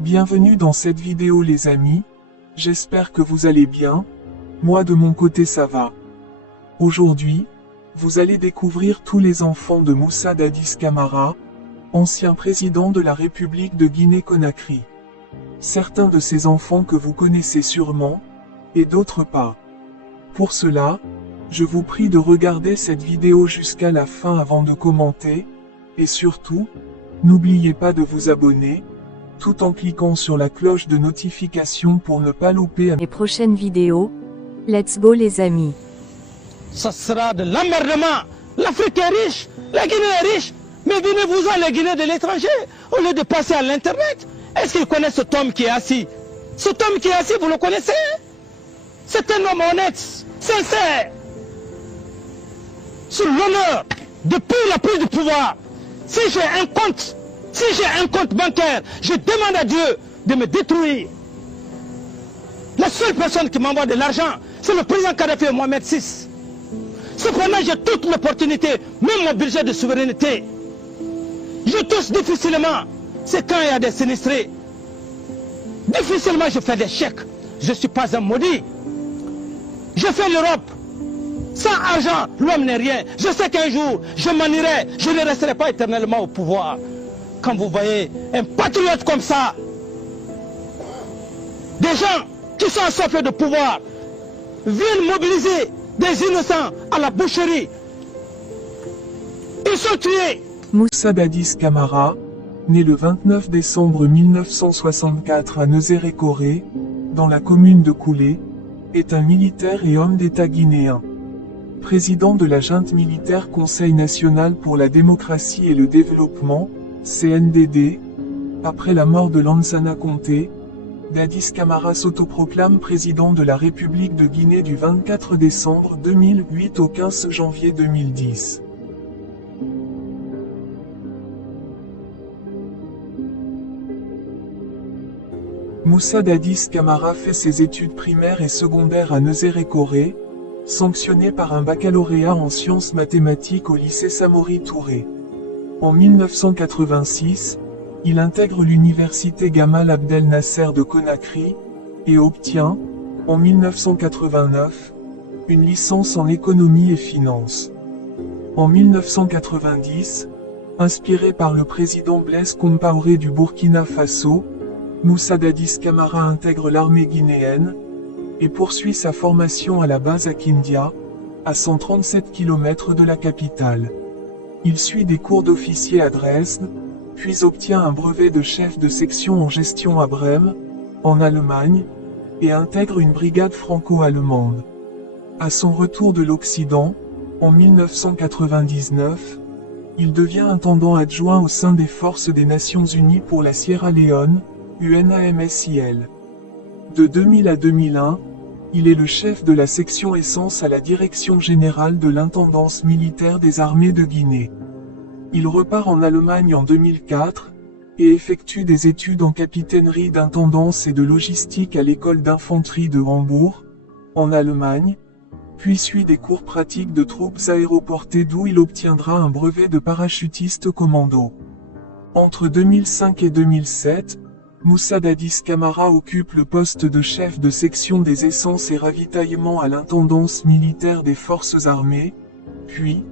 Bienvenue dans cette vidéo les amis, j'espère que vous allez bien, moi de mon côté ça va. Aujourd'hui, vous allez découvrir tous les enfants de Moussa Dadis Camara, ancien président de la République de Guinée-Conakry. Certains de ces enfants que vous connaissez sûrement, et d'autres pas. Pour cela, je vous prie de regarder cette vidéo jusqu'à la fin avant de commenter, et surtout, n'oubliez pas de vous abonner, tout en cliquant sur la cloche de notification pour ne pas louper les prochaines vidéos. Let's go les amis. Ça sera de l'emmerdement. L'Afrique est riche, la Guinée est riche, mais venez-vous-en les Guinéens de l'étranger, au lieu de passer à l'internet. Est-ce qu'ils connaissent cet homme qui est assis? Cet homme qui est assis, vous le connaissez? C'est un homme honnête, sincère, sur l'honneur, depuis la prise du pouvoir. Si j'ai un compte bancaire, je demande à Dieu de me détruire. La seule personne qui m'envoie de l'argent, c'est le président Kadhafi et Mohamed VI. Cependant, j'ai toute l'opportunité, même mon budget de souveraineté. Je touche difficilement. C'est quand il y a des sinistrés. Difficilement, je fais des chèques. Je ne suis pas un maudit. Je fais l'Europe. Sans argent, l'homme n'est rien. Je sais qu'un jour, je m'en irai. Je ne resterai pas éternellement au pouvoir. Quand vous voyez un patriote comme ça, des gens qui sont assoiffés de pouvoir, viennent mobiliser des innocents à la boucherie. Ils sont tués. Moussa Dadis Camara, né le 29 décembre 1964 à Nezéré-Koré, dans la commune de Koulé, est un militaire et homme d'État guinéen. Président de la junte militaire Conseil national pour la démocratie et le développement, CNDD, après la mort de Lansana Conté, Dadis Camara s'autoproclame président de la République de Guinée du 24 décembre 2008 au 15 janvier 2010. Moussa Dadis Camara fait ses études primaires et secondaires à Nezéré-Koré, sanctionné par un baccalauréat en sciences mathématiques au lycée Samori Touré. En 1986, il intègre l'université Gamal Abdel Nasser de Conakry, et obtient, en 1989, une licence en économie et finance. En 1990, inspiré par le président Blaise Compaoré du Burkina Faso, Moussa Dadis Camara intègre l'armée guinéenne, et poursuit sa formation à la base à Kindia, à 137 km de la capitale. Il suit des cours d'officier à Dresde, puis obtient un brevet de chef de section en gestion à Brême, en Allemagne, et intègre une brigade franco-allemande. À son retour de l'Occident, en 1999, il devient intendant adjoint au sein des Forces des Nations Unies pour la Sierra Leone, UNAMSIL. De 2000 à 2001, il est le chef de la section essence à la Direction générale de l'intendance militaire des armées de Guinée. Il repart en Allemagne en 2004, et effectue des études en capitainerie d'intendance et de logistique à l'école d'infanterie de Hambourg, en Allemagne, puis suit des cours pratiques de troupes aéroportées d'où il obtiendra un brevet de parachutiste commando. Entre 2005 et 2007, Moussa Dadis Camara occupe le poste de chef de section des essences et ravitaillements à l'intendance militaire des forces armées, puis,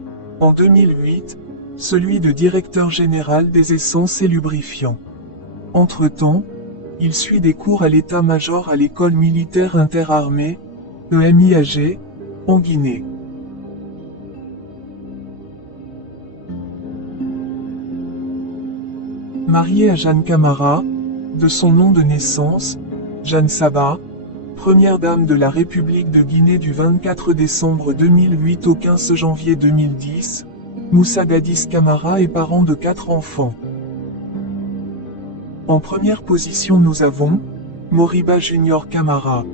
en 2008, celui de directeur général des essences et lubrifiants. Entre-temps, il suit des cours à l'état-major à l'école militaire interarmée, EMIAG, en Guinée. Marié à Jeanne Camara, de son nom de naissance, Jeanne Saba, première dame de la République de Guinée du 24 décembre 2008 au 15 janvier 2010, Moussa Dadis Camara est parent de 4 enfants. En première position nous avons, Moriba Junior Camara,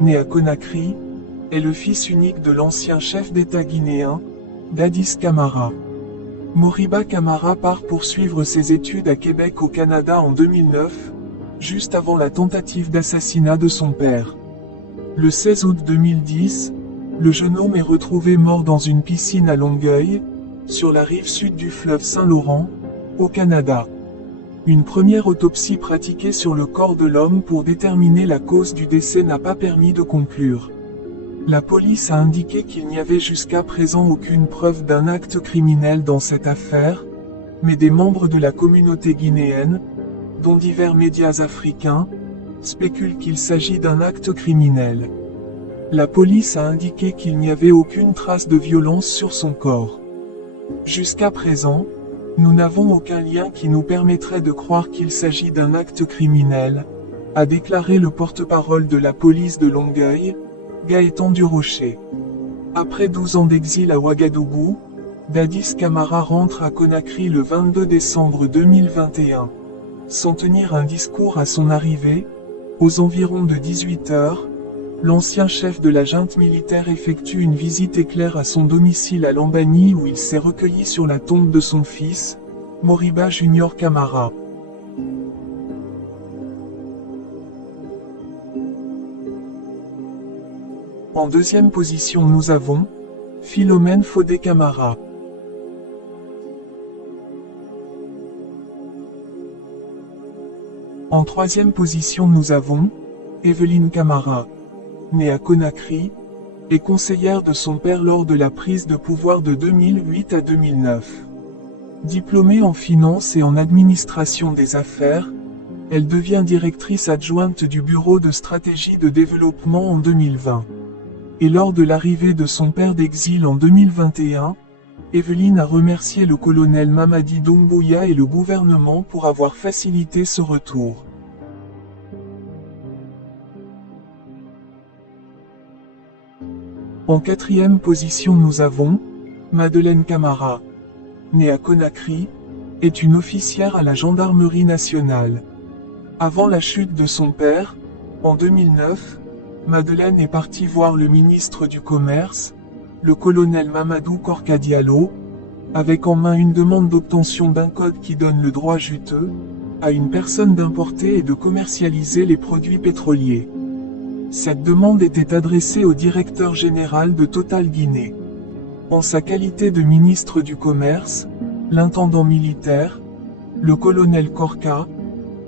né à Conakry, est le fils unique de l'ancien chef d'État guinéen, Dadis Camara. Moriba Camara part poursuivre ses études à Québec au Canada en 2009, juste avant la tentative d'assassinat de son père. Le 16 août 2010, le jeune homme est retrouvé mort dans une piscine à Longueuil, sur la rive sud du fleuve Saint-Laurent, au Canada. Une première autopsie pratiquée sur le corps de l'homme pour déterminer la cause du décès n'a pas permis de conclure. La police a indiqué qu'il n'y avait jusqu'à présent aucune preuve d'un acte criminel dans cette affaire, mais des membres de la communauté guinéenne, dont divers médias africains, spéculent qu'il s'agit d'un acte criminel. La police a indiqué qu'il n'y avait aucune trace de violence sur son corps. Jusqu'à présent, nous n'avons aucun lien qui nous permettrait de croire qu'il s'agit d'un acte criminel, a déclaré le porte-parole de la police de Longueuil, Gaëtan Durocher. Après 12 ans d'exil à Ouagadougou, Dadis Camara rentre à Conakry le 22 décembre 2021. Sans tenir un discours à son arrivée, aux environs de 18 h, l'ancien chef de la junte militaire effectue une visite éclair à son domicile à Lambani où il s'est recueilli sur la tombe de son fils, Moriba Junior Camara. En deuxième position nous avons Philomène Fodé Camara. En troisième position nous avons Evelyne Camara, née à Conakry, et conseillère de son père lors de la prise de pouvoir de 2008 à 2009. Diplômée en finance et en administration des affaires, elle devient directrice adjointe du Bureau de stratégie de développement en 2020. Et lors de l'arrivée de son père d'exil en 2021, Evelyne a remercié le colonel Mamadi Doumbouya et le gouvernement pour avoir facilité ce retour. En quatrième position nous avons Madeleine Camara, née à Conakry, est une officière à la gendarmerie nationale. Avant la chute de son père, en 2009, Madeleine est partie voir le ministre du Commerce, le colonel Mamadou Korka Diallo, avec en main une demande d'obtention d'un code qui donne le droit juteux à une personne d'importer et de commercialiser les produits pétroliers. Cette demande était adressée au directeur général de Total Guinée. En sa qualité de ministre du Commerce, l'intendant militaire, le colonel Korka,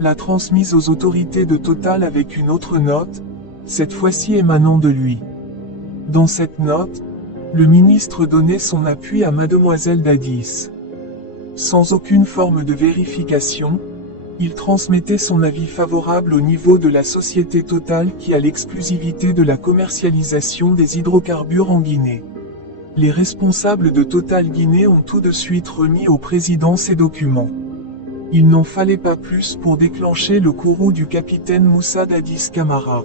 l'a transmise aux autorités de Total avec une autre note, cette fois-ci émanant de lui. Dans cette note, le ministre donnait son appui à Mademoiselle Dadis. Sans aucune forme de vérification, il transmettait son avis favorable au niveau de la société Total qui a l'exclusivité de la commercialisation des hydrocarbures en Guinée. Les responsables de Total Guinée ont tout de suite remis au président ces documents. Il n'en fallait pas plus pour déclencher le courroux du capitaine Moussa Dadis Camara.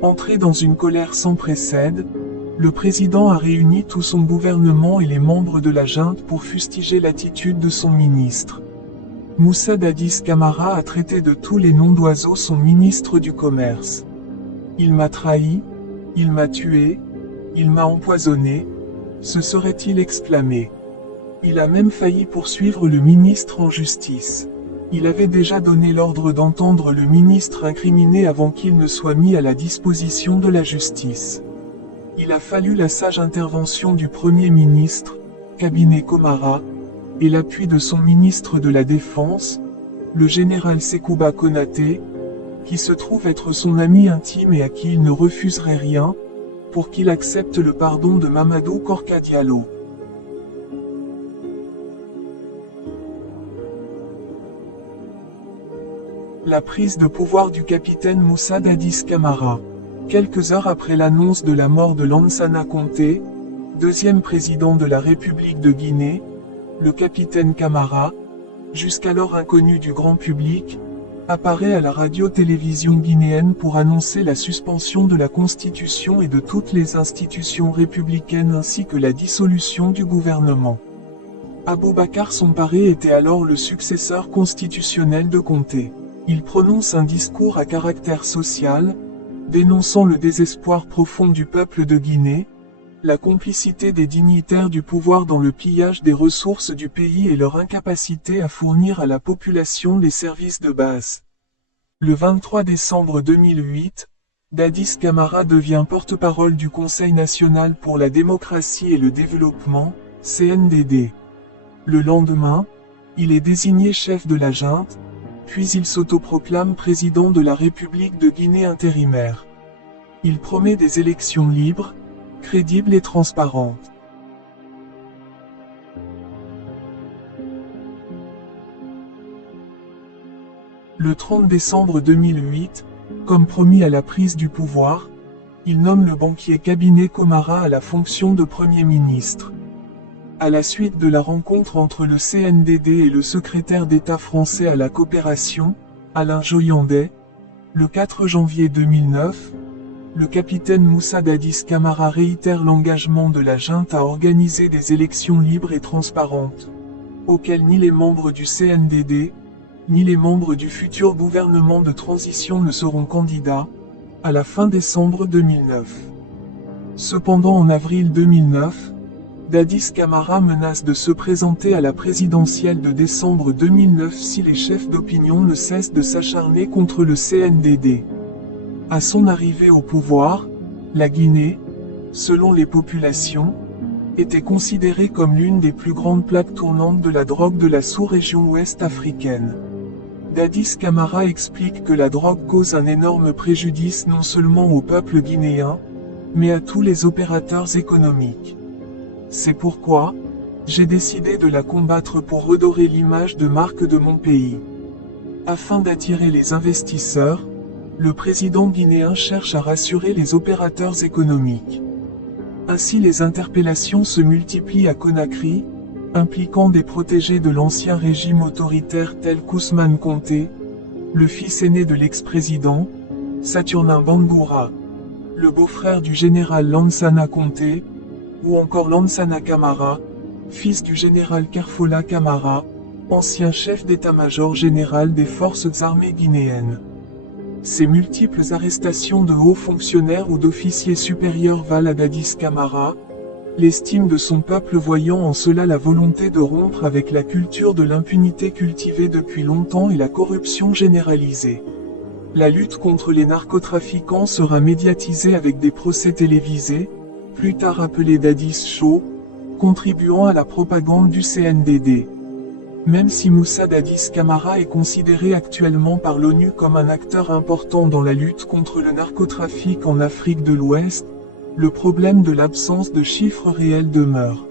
Entré dans une colère sans précède, le président a réuni tout son gouvernement et les membres de la junte pour fustiger l'attitude de son ministre. Moussa Dadis Camara a traité de tous les noms d'oiseaux son ministre du Commerce. Il m'a trahi, il m'a tué, il m'a empoisonné, se serait-il exclamé. Il a même failli poursuivre le ministre en justice. Il avait déjà donné l'ordre d'entendre le ministre incriminé avant qu'il ne soit mis à la disposition de la justice. Il a fallu la sage intervention du Premier ministre, Cabinet Komara, et l'appui de son ministre de la Défense, le général Sekouba Konaté, qui se trouve être son ami intime et à qui il ne refuserait rien, pour qu'il accepte le pardon de Mamadou Korka Diallo. La prise de pouvoir du capitaine Moussa Dadis Camara. Quelques heures après l'annonce de la mort de Lansana Conté, deuxième président de la République de Guinée, le capitaine Camara, jusqu'alors inconnu du grand public, apparaît à la radio-télévision guinéenne pour annoncer la suspension de la Constitution et de toutes les institutions républicaines ainsi que la dissolution du gouvernement. Aboubacar Somparé était alors le successeur constitutionnel de Conté. Il prononce un discours à caractère social, dénonçant le désespoir profond du peuple de Guinée, la complicité des dignitaires du pouvoir dans le pillage des ressources du pays et leur incapacité à fournir à la population les services de base. Le 23 décembre 2008, Dadis Camara devient porte-parole du Conseil national pour la démocratie et le développement, CNDD. Le lendemain, il est désigné chef de la junte, puis il s'autoproclame président de la République de Guinée intérimaire. Il promet des élections libres, crédibles et transparentes. Le 30 décembre 2008, comme promis à la prise du pouvoir, il nomme le banquier Cabinet Camara à la fonction de Premier ministre. À la suite de la rencontre entre le CNDD et le secrétaire d'État français à la coopération, Alain Joyandet, le 4 janvier 2009, le capitaine Moussa Dadis Camara réitère l'engagement de la junte à organiser des élections libres et transparentes, auxquelles ni les membres du CNDD, ni les membres du futur gouvernement de transition ne seront candidats, à la fin décembre 2009. Cependant en avril 2009, Dadis Camara menace de se présenter à la présidentielle de décembre 2009 si les chefs d'opinion ne cessent de s'acharner contre le CNDD. À son arrivée au pouvoir, la Guinée, selon les populations, était considérée comme l'une des plus grandes plaques tournantes de la drogue de la sous-région ouest africaine. Dadis Camara explique que la drogue cause un énorme préjudice non seulement au peuple guinéen, mais à tous les opérateurs économiques. C'est pourquoi, j'ai décidé de la combattre pour redorer l'image de marque de mon pays. Afin d'attirer les investisseurs, le président guinéen cherche à rassurer les opérateurs économiques. Ainsi les interpellations se multiplient à Conakry, impliquant des protégés de l'ancien régime autoritaire tels qu'Ousmane Conté, le fils aîné de l'ex-président, Saturnin Bangoura, le beau-frère du général Lansana Conté, ou encore Lansana Camara, fils du général Karfola Camara, ancien chef d'état-major général des forces armées guinéennes. Ces multiples arrestations de hauts fonctionnaires ou d'officiers supérieurs valent à Dadis Camara, l'estime de son peuple voyant en cela la volonté de rompre avec la culture de l'impunité cultivée depuis longtemps et la corruption généralisée. La lutte contre les narcotrafiquants sera médiatisée avec des procès télévisés, plus tard appelés Dadis Show, contribuant à la propagande du CNDD. Même si Moussa Dadis Camara est considéré actuellement par l'ONU comme un acteur important dans la lutte contre le narcotrafic en Afrique de l'Ouest, le problème de l'absence de chiffres réels demeure.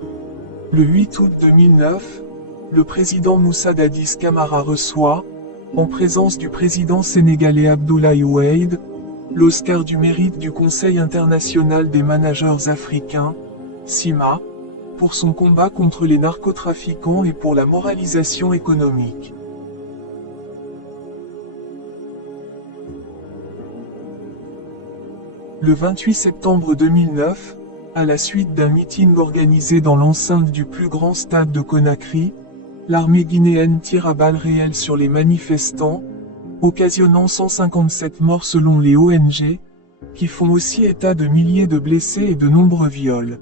Le 8 août 2009, le président Moussa Dadis Camara reçoit, en présence du président sénégalais Abdoulaye Wade, l'Oscar du mérite du Conseil international des managers africains, CIMA, pour son combat contre les narcotrafiquants et pour la moralisation économique. Le 28 septembre 2009, à la suite d'un meeting organisé dans l'enceinte du plus grand stade de Conakry, l'armée guinéenne tire à balles réelles sur les manifestants, occasionnant 157 morts selon les ONG, qui font aussi état de milliers de blessés et de nombreux viols.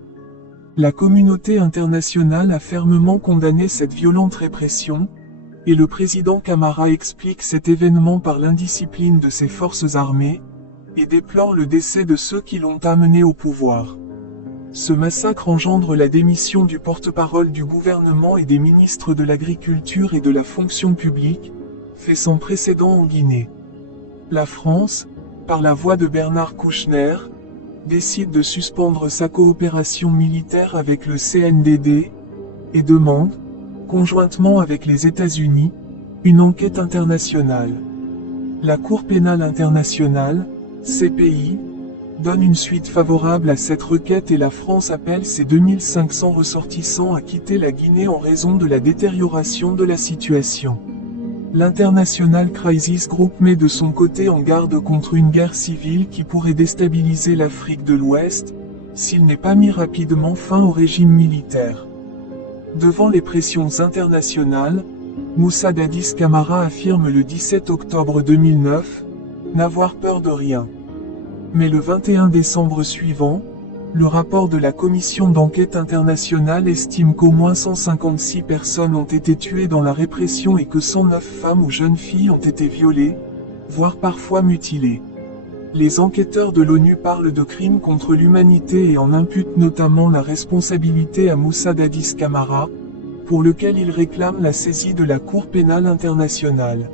La communauté internationale a fermement condamné cette violente répression, et le président Camara explique cet événement par l'indiscipline de ses forces armées, et déplore le décès de ceux qui l'ont amené au pouvoir. Ce massacre engendre la démission du porte-parole du gouvernement et des ministres de l'Agriculture et de la Fonction publique, fait sans précédent en Guinée. La France, par la voix de Bernard Kouchner, décide de suspendre sa coopération militaire avec le CNDD, et demande, conjointement avec les États-Unis, une enquête internationale. La Cour pénale internationale, CPI, donne une suite favorable à cette requête et la France appelle ses 2500 ressortissants à quitter la Guinée en raison de la détérioration de la situation. L'International Crisis Group met de son côté en garde contre une guerre civile qui pourrait déstabiliser l'Afrique de l'Ouest, s'il n'est pas mis rapidement fin au régime militaire. Devant les pressions internationales, Moussa Dadis Camara affirme le 17 octobre 2009, n'avoir peur de rien. Mais le 21 décembre suivant, le rapport de la commission d'enquête internationale estime qu'au moins 156 personnes ont été tuées dans la répression et que 109 femmes ou jeunes filles ont été violées, voire parfois mutilées. Les enquêteurs de l'ONU parlent de crimes contre l'humanité et en imputent notamment la responsabilité à Moussa Dadis Camara, pour lequel ils réclament la saisie de la Cour pénale internationale.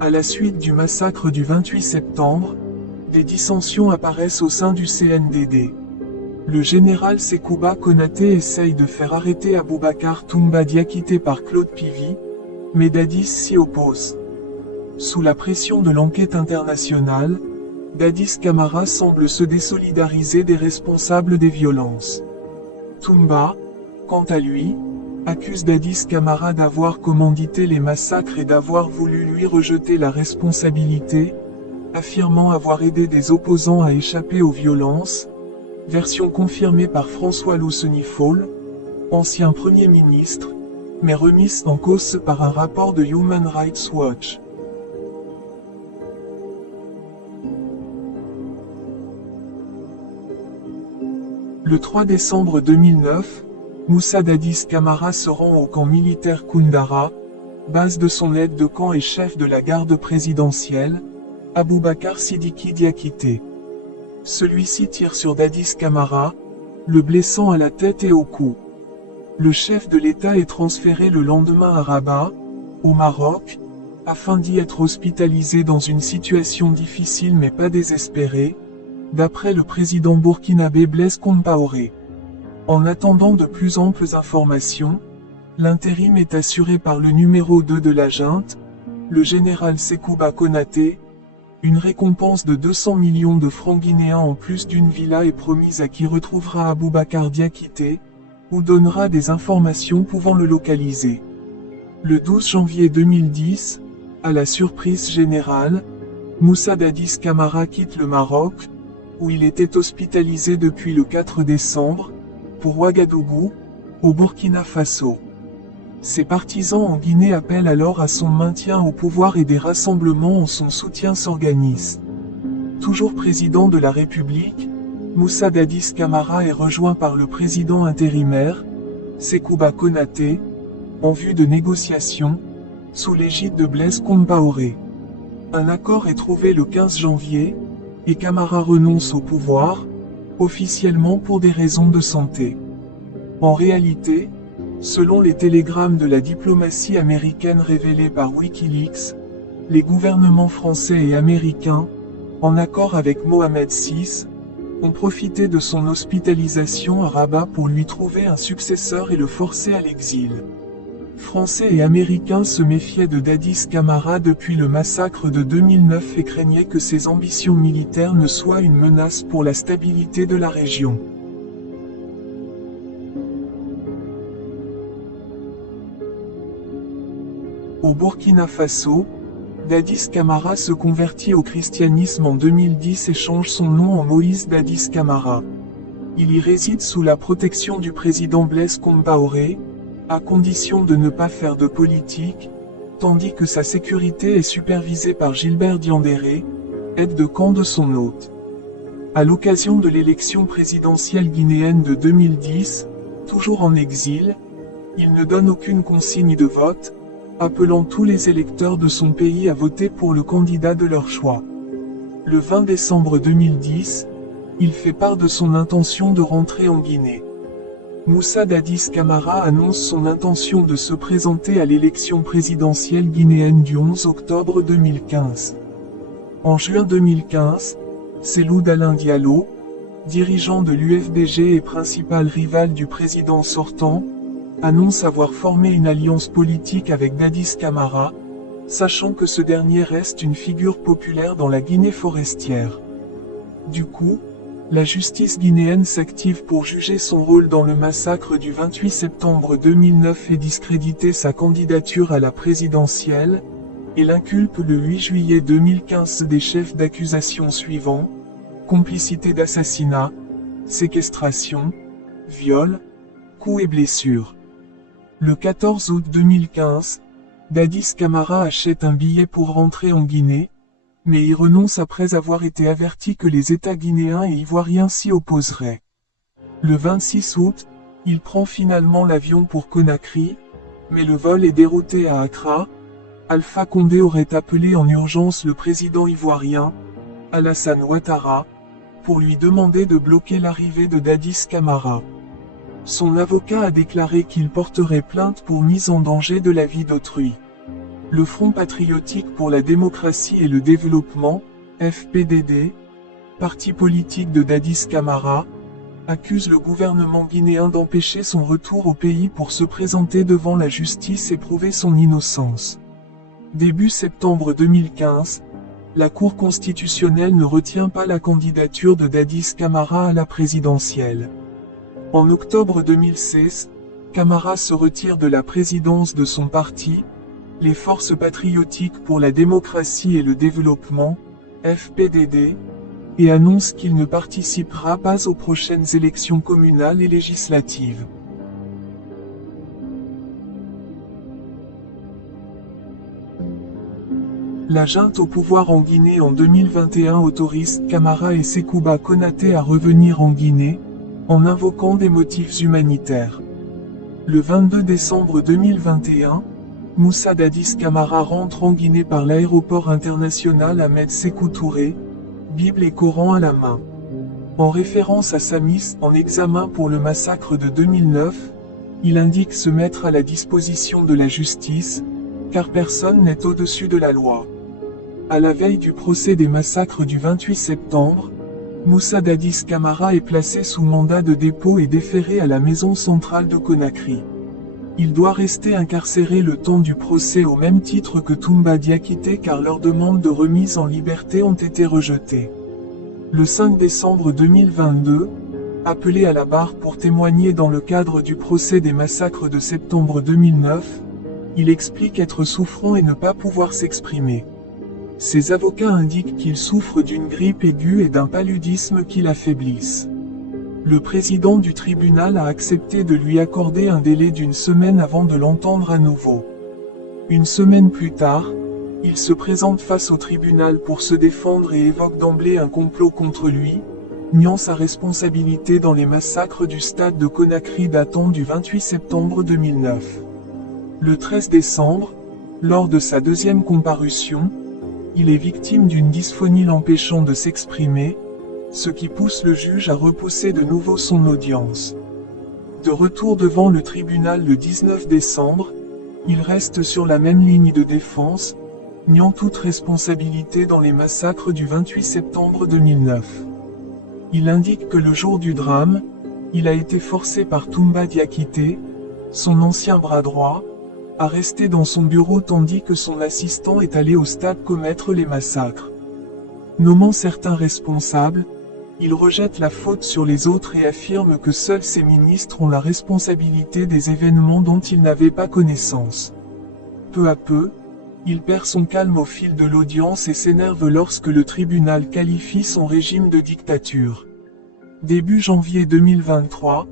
À la suite du massacre du 28 septembre, des dissensions apparaissent au sein du CNDD. Le général Sekouba Konaté essaye de faire arrêter Aboubacar Toumba Diakité par Claude Pivy, mais Dadis s'y oppose. Sous la pression de l'enquête internationale, Dadis Camara semble se désolidariser des responsables des violences. Toumba, quant à lui, accuse Dadis Camara d'avoir commandité les massacres et d'avoir voulu lui rejeter la responsabilité, affirmant avoir aidé des opposants à échapper aux violences, version confirmée par François Lousseni-Fall, ancien Premier ministre, mais remise en cause par un rapport de Human Rights Watch. Le 3 décembre 2009, Moussa Dadis Camara se rend au camp militaire Koundara, base de son aide de camp et chef de la garde présidentielle, Aboubacar Sidiki Diakité. Celui-ci tire sur Dadis Camara, le blessant à la tête et au cou. Le chef de l'État est transféré le lendemain à Rabat, au Maroc, afin d'y être hospitalisé dans une situation difficile mais pas désespérée, d'après le président burkinabé Blaise Compaoré. En attendant de plus amples informations, l'intérim est assuré par le numéro 2 de la junte, le général Sekouba Konaté. Une récompense de 200 millions de francs guinéens en plus d'une villa est promise à qui retrouvera Aboubacar Diakité, ou donnera des informations pouvant le localiser. Le 12 janvier 2010, à la surprise générale, Moussa Dadis Camara quitte le Maroc, où il était hospitalisé depuis le 4 décembre, pour Ouagadougou, au Burkina Faso. Ses partisans en Guinée appellent alors à son maintien au pouvoir et des rassemblements en son soutien s'organisent. Toujours président de la République, Moussa Dadis Camara est rejoint par le président intérimaire, Sekouba Konaté, en vue de négociations, sous l'égide de Blaise Compaoré. Un accord est trouvé le 15 janvier, et Camara renonce au pouvoir, officiellement pour des raisons de santé. En réalité, selon les télégrammes de la diplomatie américaine révélés par Wikileaks, les gouvernements français et américains, en accord avec Mohamed VI, ont profité de son hospitalisation à Rabat pour lui trouver un successeur et le forcer à l'exil. Français et Américains se méfiaient de Dadis Camara depuis le massacre de 2009 et craignaient que ses ambitions militaires ne soient une menace pour la stabilité de la région. Au Burkina Faso, Dadis Camara se convertit au christianisme en 2010 et change son nom en Moïse Dadis Camara. Il y réside sous la protection du président Blaise Compaoré, à condition de ne pas faire de politique, tandis que sa sécurité est supervisée par Gilbert Diandéré, aide de camp de son hôte. À l'occasion de l'élection présidentielle guinéenne de 2010, toujours en exil, il ne donne aucune consigne de vote, appelant tous les électeurs de son pays à voter pour le candidat de leur choix. Le 20 décembre 2010, il fait part de son intention de rentrer en Guinée. Moussa Dadis Camara annonce son intention de se présenter à l'élection présidentielle guinéenne du 11 octobre 2015. En juin 2015, Cellou Dalein Diallo, dirigeant de l'UFDG et principal rival du président sortant, annonce avoir formé une alliance politique avec Dadis Camara, sachant que ce dernier reste une figure populaire dans la Guinée forestière. Du coup, la justice guinéenne s'active pour juger son rôle dans le massacre du 28 septembre 2009 et discréditer sa candidature à la présidentielle, et l'inculpe le 8 juillet 2015 des chefs d'accusation suivants: complicité d'assassinat, séquestration, viol, coups et blessures. Le 14 août 2015, Dadis Camara achète un billet pour rentrer en Guinée, mais y renonce après avoir été averti que les États guinéens et ivoiriens s'y opposeraient. Le 26 août, il prend finalement l'avion pour Conakry, mais le vol est dérouté à Accra. Alpha Condé aurait appelé en urgence le président ivoirien, Alassane Ouattara, pour lui demander de bloquer l'arrivée de Dadis Camara. Son avocat a déclaré qu'il porterait plainte pour mise en danger de la vie d'autrui. Le Front patriotique pour la démocratie et le développement, FPDD, parti politique de Dadis Camara, accuse le gouvernement guinéen d'empêcher son retour au pays pour se présenter devant la justice et prouver son innocence. Début septembre 2015, la Cour constitutionnelle ne retient pas la candidature de Dadis Camara à la présidentielle. En octobre 2016, Camara se retire de la présidence de son parti, les Forces patriotiques pour la démocratie et le développement, FPDD, et annonce qu'il ne participera pas aux prochaines élections communales et législatives. La junte au pouvoir en Guinée en 2021 autorise Camara et Sekouba Konaté à revenir en Guinée, en invoquant des motifs humanitaires. Le 22 décembre 2021, Moussa Dadis Camara rentre en Guinée par l'aéroport international Ahmed Sékou Touré, Bible et Coran à la main. En référence à sa mise en examen pour le massacre de 2009, il indique se mettre à la disposition de la justice, car personne n'est au-dessus de la loi. À la veille du procès des massacres du 28 septembre, Moussa Dadis Camara est placé sous mandat de dépôt et déféré à la maison centrale de Conakry. Il doit rester incarcéré le temps du procès au même titre que Toumba Diakité car leurs demandes de remise en liberté ont été rejetées. Le 5 décembre 2022, appelé à la barre pour témoigner dans le cadre du procès des massacres de septembre 2009, il explique être souffrant et ne pas pouvoir s'exprimer. Ses avocats indiquent qu'il souffre d'une grippe aiguë et d'un paludisme qui l'affaiblissent. Le président du tribunal a accepté de lui accorder un délai d'1 semaine avant de l'entendre à nouveau. Une semaine plus tard, il se présente face au tribunal pour se défendre et évoque d'emblée un complot contre lui, niant sa responsabilité dans les massacres du stade de Conakry datant du 28 septembre 2009. Le 13 décembre, lors de sa deuxième comparution, il est victime d'une dysphonie l'empêchant de s'exprimer, ce qui pousse le juge à repousser de nouveau son audience. De retour devant le tribunal le 19 décembre, il reste sur la même ligne de défense, niant toute responsabilité dans les massacres du 28 septembre 2009. Il indique que le jour du drame, il a été forcé par Toumba Diakité, son ancien bras droit, à rester dans son bureau tandis que son assistant est allé au stade commettre les massacres. Nommant certains responsables, il rejette la faute sur les autres et affirme que seuls ses ministres ont la responsabilité des événements dont il n'avait pas connaissance. Peu à peu, il perd son calme au fil de l'audience et s'énerve lorsque le tribunal qualifie son régime de dictature. Début janvier 2023,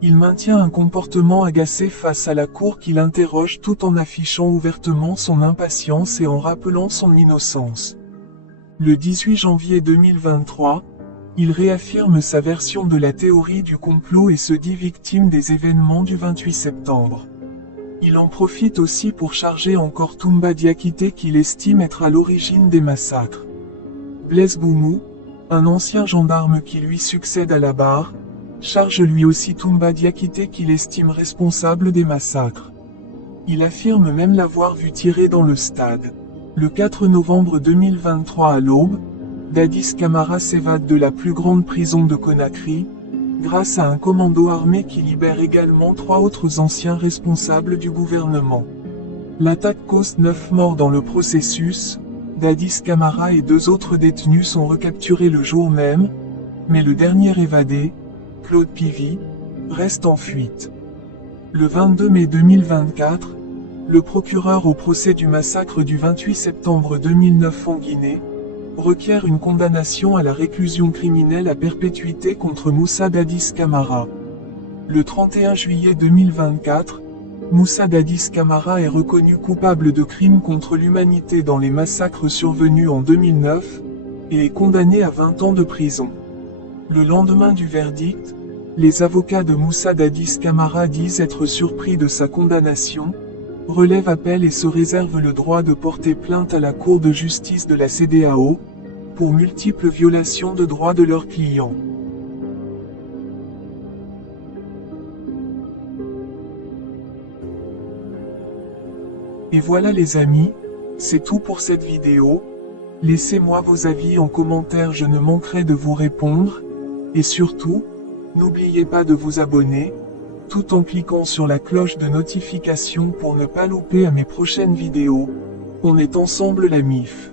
il maintient un comportement agacé face à la cour qui l'interroge tout en affichant ouvertement son impatience et en rappelant son innocence. Le 18 janvier 2023, il réaffirme sa version de la théorie du complot et se dit victime des événements du 28 septembre. Il en profite aussi pour charger encore Toumba Diakité qu'il estime être à l'origine des massacres. Blaise Boumou, un ancien gendarme qui lui succède à la barre, charge lui aussi Toumba Diakité qu'il estime responsable des massacres. Il affirme même l'avoir vu tirer dans le stade. Le 4 novembre 2023 à l'aube, Dadis Camara s'évade de la plus grande prison de Conakry, grâce à un commando armé qui libère également 3 autres anciens responsables du gouvernement. L'attaque cause 9 morts dans le processus, Dadis Camara et 2 autres détenus sont recapturés le jour même, mais le dernier évadé, Claude Pivy, reste en fuite. Le 22 mai 2024, le procureur au procès du massacre du 28 septembre 2009 en Guinée, requiert une condamnation à la réclusion criminelle à perpétuité contre Moussa Dadis Camara. Le 31 juillet 2024, Moussa Dadis Camara est reconnu coupable de crimes contre l'humanité dans les massacres survenus en 2009, et est condamné à 20 ans de prison. Le lendemain du verdict, les avocats de Moussa Dadis Camara disent être surpris de sa condamnation, relèvent appel et se réservent le droit de porter plainte à la Cour de justice de la CEDEAO, pour multiples violations de droits de leurs clients. Et voilà les amis, c'est tout pour cette vidéo. Laissez-moi vos avis en commentaire, je ne manquerai de vous répondre. Et surtout, n'oubliez pas de vous abonner, tout en cliquant sur la cloche de notification pour ne pas louper à mes prochaines vidéos. On est ensemble la MIF.